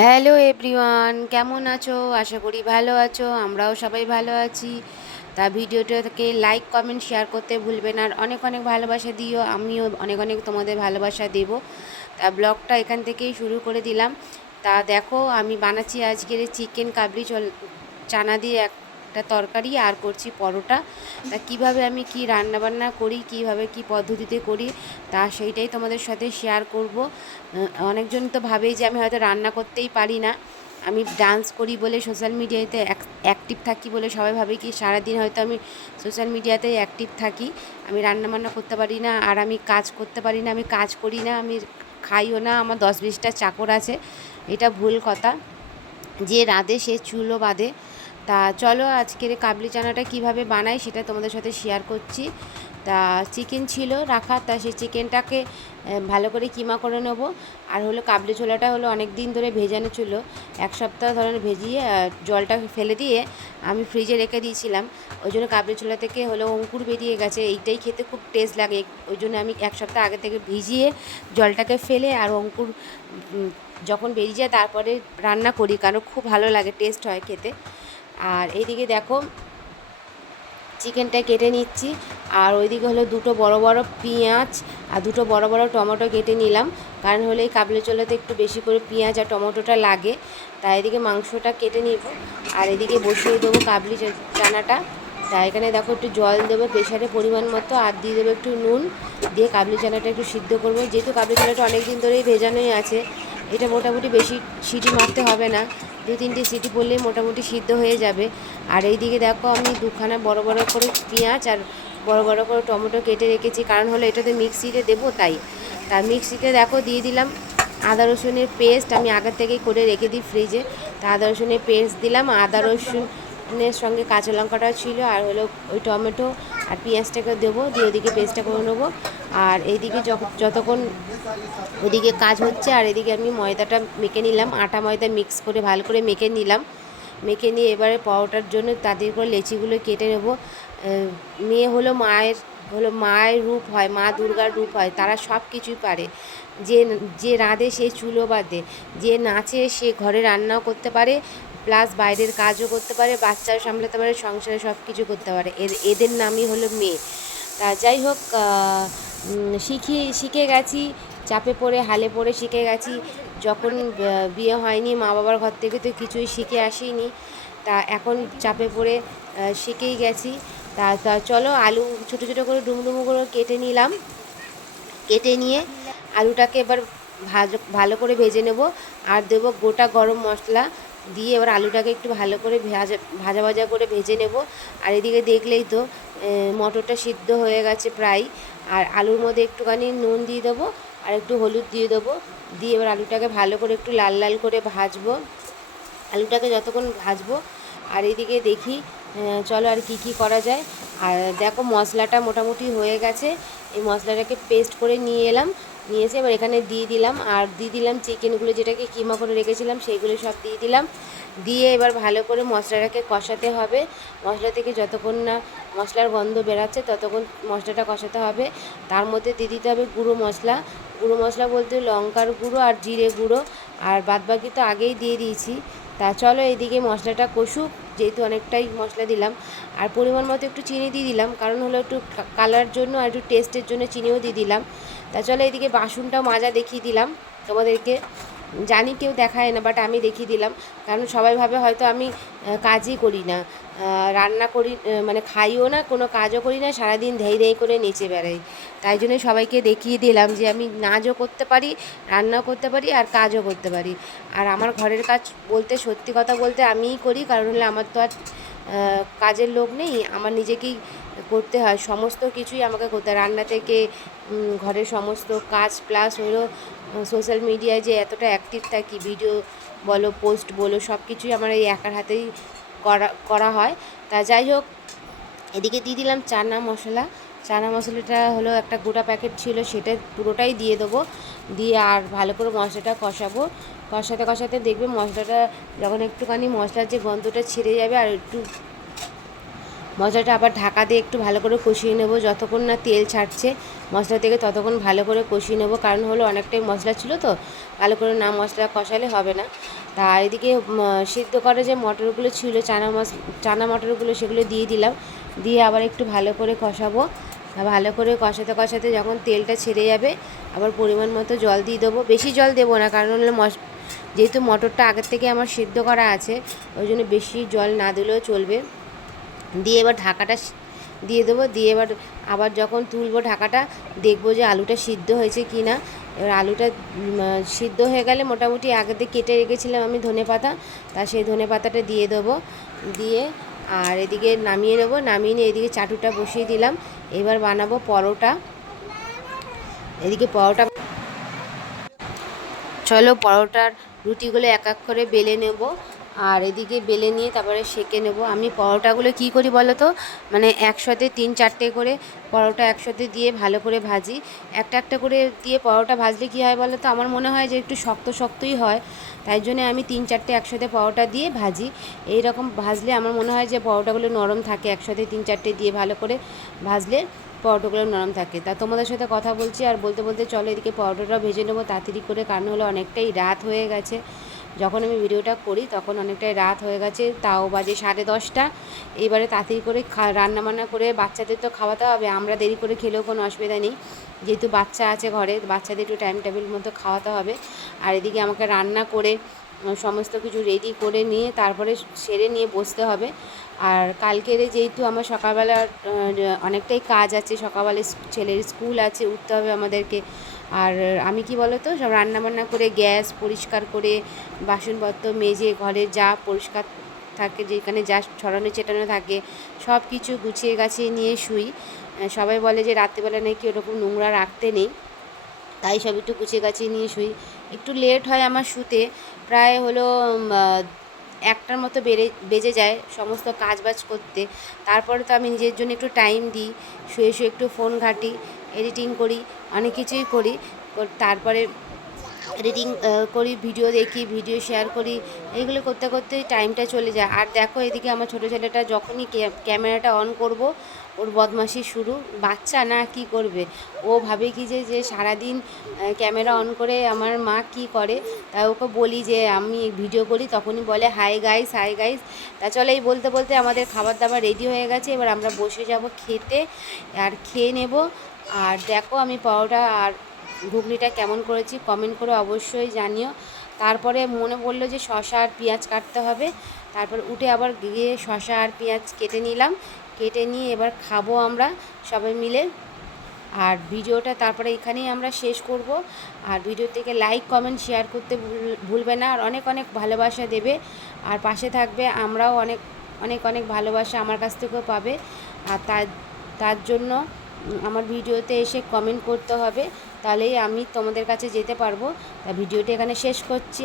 Hello everyone, কেমন আছো? আশা করি ভালো আছো। আমরাও সবাই ভালো আছি। তা ভিডিওটাকে লাইক কমেন্ট শেয়ার করতে ভুলবে না, আর অনেক অনেক ভালোবাসা দিও। আমিও অনেক অনেক তোমাদের ভালোবাসা দেবো। তা ব্লগটা এখান থেকেই শুরু করে দিলাম। তা দেখো, আমি বানাচ্ছি আজকের চিকেন কাবলি চানা দিয়ে একটা তরকারি, আর করছি পরোটা। তা কিভাবে আমি কি রান্না বান্না করি, কিভাবে কি পদ্ধতিতে করি, তা সেইটাই তোমাদের সাথে শেয়ার করব। অনেকজন তো ভাবেই যে আমি হয়তো রান্না করতেই পারি না। আমি ডান্স করি বলে, সোশ্যাল মিডিয়াতে অ্যাক্টিভ থাকি বলে সবাই ভাবে কি সারাদিন হয়তো আমি সোশ্যাল মিডিয়াতে অ্যাক্টিভ থাকি, আমি রান্না বান্না করতে পারি না, আর আমি কাজ করতে পারি না, আমি কাজ করি না, আমি খাইও না, আমার 10-20টা চাকর আছে। এটা ভুল কথা। যে রাঁধে সে চুলো বাঁধে। তা চলো আজকের কাবলি চানাটা কিভাবে বানাই সেটা তোমাদের সাথে শেয়ার করছি। তা চিকেন ছিল রাখা, তা সেই চিকেনটাকে ভালো করে কিমা করে নেবো। আর হলো কাবলি ছোলাটা হলো অনেক দিন ধরে ভেজানো ছিল, এক সপ্তাহ ধরে ভেজিয়ে জলটা ফেলে দিয়ে আমি ফ্রিজে রেখে দিয়েছিলাম। ওই জন্য কাবলি ছোলা থেকে হলো অঙ্কুর বেরিয়ে গেছে, এইটাই খেতে খুব টেস্ট লাগে। ওই জন্য আমি এক সপ্তাহ আগে থেকে ভিজিয়ে জলটাকে ফেলে আর অঙ্কুর যখন বেরিয়ে যায় তারপরে রান্না করি, কারণ খুব ভালো লাগে, টেস্ট হয় খেতে। আর এইদিকে দেখো চিকেনটা কেটে নিচ্ছি। আর ওইদিকে হলো দুটো বড় বড় পেঁয়াজ আর দুটো বড় বড় টমেটো কেটে নিলাম, কারণ হলে এই কাবলি ছোলাতে একটু বেশি করে পেঁয়াজ আর টমেটোটা লাগে। তাই এদিকে মাংসটা কেটে নিব, আর এদিকে বসিয়ে দেবো কাবলি চানাটা। তাই এখানে দেখো একটু জল দেবো প্রেশারে পরিমাণ মতো, আর দিয়ে দেবো একটু নুন, দিয়ে কাবলি চানাটা একটু সিদ্ধ করবো। যেহেতু কাবলি চানাটা অনেক দিন ধরেই ভেজানোই আছে, এটা মোটামুটি বেশি সিটি মারতে হবে না, 2-3টে সিটি পড়লেই মোটামুটি সিদ্ধ হয়ে যাবে। আর এই দিকে দেখো আমি দুখানা বড় বড় করে পেঁয়াজ আর বড় বড় করে টমেটো কেটে রেখেছি, কারণ হলো এটাতে মিক্সিতে দেবো তাই। তা মিক্সিতে দেখো দিয়ে দিলাম আদা রসুনের পেস্ট, আমি আগের থেকেই করে রেখে দিই ফ্রিজে। তা আদা রসুনের পেস্ট দিলাম, আদা রসুনের সঙ্গে কাঁচা লঙ্কাটাও ছিল, আর হলো ওই টমেটো আর পেঁয়াজটাকে দেবো, দিয়ে ওদিকে পেস্টটা করে নেবো। আর এইদিকে যতক্ষণ ওইদিকে কাজ হচ্ছে, আর এদিকে আমি ময়দাটা মেখে নিলাম, আটা ময়দা মিক্স করে ভালো করে মেখে নিলাম। মেখে নিয়ে এবারে পরোটার জন্য তাদের করে লেচিগুলো কেটে নেব। মেয়ে মায়ের রূপ হয়, মা দুর্গার রূপ হয়, তারা সব কিছুই পারে। যে যে রাঁধে সে চুলো বাঁধে, যে নাচে সে ঘরে রান্নাও করতে পারে, প্লাস বাইরের কাজও করতে পারে, বাচ্চাও সামলাতে পারে, সংসারে সব কিছু করতে পারে। এদের নামই হলো মেয়ে। তা যাই হোক, শিখে গেছি, চাপে পড়ে হালে পড়ে শিখে গেছি। যখন বিয়ে হয়নি মা বাবার ঘর থেকে তো কিছুই শিখে আসিনি, তা এখন চাপে পড়ে শিখেই গেছি। তা তা চলো আলু ছোটো ছোটো করে ডুমডুমো করে কেটে নিলাম। কেটে নিয়ে আলুটাকে এবার ভালো করে ভেজে নেব, আর দেবো গোটা গরম মশলা দিয়ে এবার আলুটাকে একটু ভালো করে ভাজা ভাজা করে ভেজে নেব। আর এদিকে দেখলেই তো মটরটা সিদ্ধ হয়ে গেছে প্রায়। আর আলুর মধ্যে একটুখানি নুন দিয়ে দেবো, আর একটু হলুদ দিয়ে দেবো, দিয়ে এবার আলুটাকে ভালো করে একটু লাল লাল করে ভাজবো। আলুটাকে যতক্ষণ ভাজবো, আর এদিকে দেখি চলো আর কি করা যায়। আর দেখো মশলাটা মোটামুটি হয়ে গেছে, এই মশলাটাকে পেস্ট করে নিয়ে এসে এবার এখানে দিয়ে দিলাম, আর দিয়ে দিলাম চিকেনগুলো যেটাকে কিমা করে রেখেছিলাম সেইগুলো সব দিয়ে দিলাম। দিয়ে এবার ভালো করে মশলাটাকে কষাতে হবে। মশলা থেকে যতক্ষণ না মশলার গন্ধ বেরাচ্ছে ততক্ষণ মশলাটা কষাতে হবে। তার মধ্যে দিয়ে দিতে হবে গুঁড়ো মশলা বলতে লঙ্কার গুঁড়ো আর জিরে গুঁড়ো, আর বাদবাকি তো আগেই দিয়ে দিয়েছি। তা চলো এদিকে মশলাটা কষুক, যেহেতু অনেকটাই মশলা দিলাম। আর পরিমাণ মতো একটু চিনি দিয়ে দিলাম, কারণ হলো একটু কালার জন্য আর একটু টেস্টের জন্য চিনিও দিয়ে দিলাম। তা চলো এদিকে বাসনটাও মাজা দেখিয়ে দিলাম তোমাদেরকে। জানি কেউ দেখায় না, বাট আমি দেখিয়ে দিলাম, কারণ সবাই ভাবে হয়তো আমি কাজই করি না, রান্না করি, মানে খাইও না, কোনো কাজও করি না, সারাদিন ধেই ধেই করে নেচে বেড়াই। তাই জন্য সবাইকে দেখিয়ে দিলাম যে আমি নাচও করতে পারি, রান্নাও করতে পারি, আর কাজও করতে পারি। আর আমার ঘরের কাজ বলতে সত্যি কথা বলতে আমিই করি, কারণ হলে আমার তো আর কাজের লোক নেই, আমার নিজেকেই করতে হয়, সমস্ত কিছুই আমাকে করতে হয়, রান্না থেকে ঘরের সমস্ত কাজ, প্লাস হলো সোশ্যাল মিডিয়ায় যে এতটা অ্যাক্টিভ থাকি, ভিডিও বলো পোস্ট বলো সব কিছুই আমার এই একার হাতেই করা হয়। তা যাই হোক, এদিকে দিয়ে দিলাম চানা মশলাটা হলো একটা গোটা প্যাকেট ছিল, সেটা পুরোটাই দিয়ে দেবো। দিয়ে আর ভালো করে মশলাটা কষাতে দেখবে মশলাটা যখন একটুখানি মশলার যে গন্ধটা ছেড়ে যাবে, আর একটু মশলাটা আবার ঢাকা দিয়ে একটু ভালো করে কষিয়ে নেব, যতক্ষণ না তেল ছাড়ছে মশলা থেকে ততক্ষণ ভালো করে কষিয়ে নেব, কারণ হলো অনেকটাই মশলা ছিল তো, ভালো করে না মশলা কষালে হবে না। তা এদিকে সিদ্ধ করা যে মটরগুলো ছিল চানা মটরগুলো সেগুলো দিয়ে দিলাম, দিয়ে আবার একটু ভালো করে কষাবো। ভালো করে কষাতে কষাতে যখন তেলটা ছেড়ে যাবে আবার পরিমাণ মতো জল দিয়ে দেবো। বেশি জল দেবো না, কারণ হলো যেহেতু মটরটা আগের থেকে আমার সিদ্ধ করা আছে, ওই জন্য বেশি জল না দিলেও চলবে। দিয়ে এবার ঢাকাটা দিয়ে দেবো, দিয়ে এবার আবার যখন তুলবো ঢাকাটা দেখবো যে আলুটা সিদ্ধ হয়েছে কি না। এবার আলুটা সিদ্ধ হয়ে গেলে মোটামুটি আগে থেকে কেটে রেখেছিলাম আমি ধনেপাতা, তা সেই ধনেপাতাটা দিয়ে দেবো। দিয়ে আর এদিকে নামিয়ে নেবো, নামিয়ে নিয়ে এদিকে চাটুটা বসিয়ে দিলাম। এবার বানাবো পরোটা। এদিকে পরোটা, চলো পরোটার রুটিগুলো এক এক করে বেলে নেব, আর এদিকে বেলে নিয়ে তারপরে সেঁকে নেব। আমি পরোটাগুলো কী করি বলো তো, মানে একসাথে 3-4টে করে পরোটা একসাথে দিয়ে ভালো করে ভাজি। একটা একটা করে দিয়ে পরোটা ভাজলে কী হয় বলো তো, আমার মনে হয় যে একটু শক্ত শক্তই হয়, তাই জন্য আমি 3-4টে একসাথে পরোটা দিয়ে ভাজি। এই রকম ভাজলে আমার মনে হয় যে পরোটাগুলো নরম থাকে, একসাথে 3-4টে দিয়ে ভালো করে ভাজলে পরোটাগুলো নরম থাকে। তা তোমাদের সাথে কথা বলছি আর বলতে বলতে চলো এদিকে পরোটাটাও ভেজে নেবো তাড়াতাড়ি করে, কারণ হলো অনেকটাই রাত হয়ে গেছে। যখন আমি ভিডিওটা করি তখন অনেকটাই রাত হয়ে গেছে, তাও বাজে 10:30। এইবারে তাড়াতাড়ি করে রান্নাবান্না করে বাচ্চাদের তো খাওয়াতে হবে, আমরা দেরি করে খেলেও কোনো অসুবিধা নেই, যেহেতু বাচ্চা আছে ঘরে, বাচ্চাদের একটু টাইম টেবিল মতো খাওয়াতে হবে। আর এদিকে আমাকে রান্না করে সমস্ত কিছু রেডি করে নিয়ে তারপরে সেরে নিয়ে বসতে হবে। আর কালকেরে যেহেতু আমার সকালবেলা অনেকটাই কাজ আছে, সকালবেলা ছেলের স্কুল আছে, উঠতে হবে আমাদেরকে। আর আমি কি বলো তো, সব রান্নাবান্না করে গ্যাস পরিষ্কার করে বাসনপত্র মেজে ঘরে যা পরিষ্কার থাকে, যেখানে যা ছড়ানো ছেটানো থাকে সব কিছু গুছিয়ে গাছিয়ে নিয়ে শুই। সবাই বলে যে রাত্রিবেলা নাকি ওরকম নোংরা রাখতে নেই, তাই সব একটু গুছিয়ে গাছিয়ে নিয়ে শুই। একটু লেট হয় আমার শুতে, প্রায় হলো 1টার মতো বেজে যায় সমস্ত কাজবাজ করতে। তারপরে তো আমি নিজের জন্য একটু টাইম দিই, শুয়ে শুয়ে একটু ফোন ঘাঁটি, এডিটিং করি, অনেক কিছুই করি। তারপরে এডিটিং করি, ভিডিও দেখি, ভিডিও শেয়ার করি, এইগুলো করতে করতেই টাইমটা চলে যায়। আর দেখো এদিকে আমার ছোটো ছেলেটা যখনই ক্যামেরাটা অন করব ওর বদমাশি শুরু। বাচ্চা না কি করবে, ও ভাবে কি যে সারাদিন ক্যামেরা অন করে আমার মা কি করে, তাই ওকে বলি যে আমি ভিডিও করি, তখনই বলে হাই গাইস হাই গাইস। তা চলে এই বলতে বলতে আমাদের খাবার দাবার রেডি হয়ে গেছে, এবার আমরা বসে যাব খেতে, আর খেয়ে নেব। আর দেখো আমি পরোটা আর ঘুগনিটা কেমন করেছি কমেন্ট করে অবশ্যই জানিও। তারপরে মনে পড়লো যে শসা আর পেঁয়াজ কাটতে হবে, তারপর উঠে আবার গিয়ে শসা আর পেঁয়াজ কেটে নিলাম, কেটে নিয়ে এবার খাবো আমরা সবাই মিলে। আর ভিডিওটা তারপরে এখানেই আমরা শেষ করব। আর ভিডিও থেকে লাইক কমেন্ট শেয়ার করতে ভুলবে না, আর অনেক অনেক ভালোবাসা দেবে, আর পাশে থাকবে। আমরাও অনেক অনেক অনেক ভালোবাসা আমার কাছ থেকেও পাবে। আর তার জন্য আমার ভিডিওতে এসে কমেন্ট করতে হবে, তাহলেই আমি তোমাদের কাছে যেতে পারবো। তা ভিডিওটি এখানে শেষ করছি।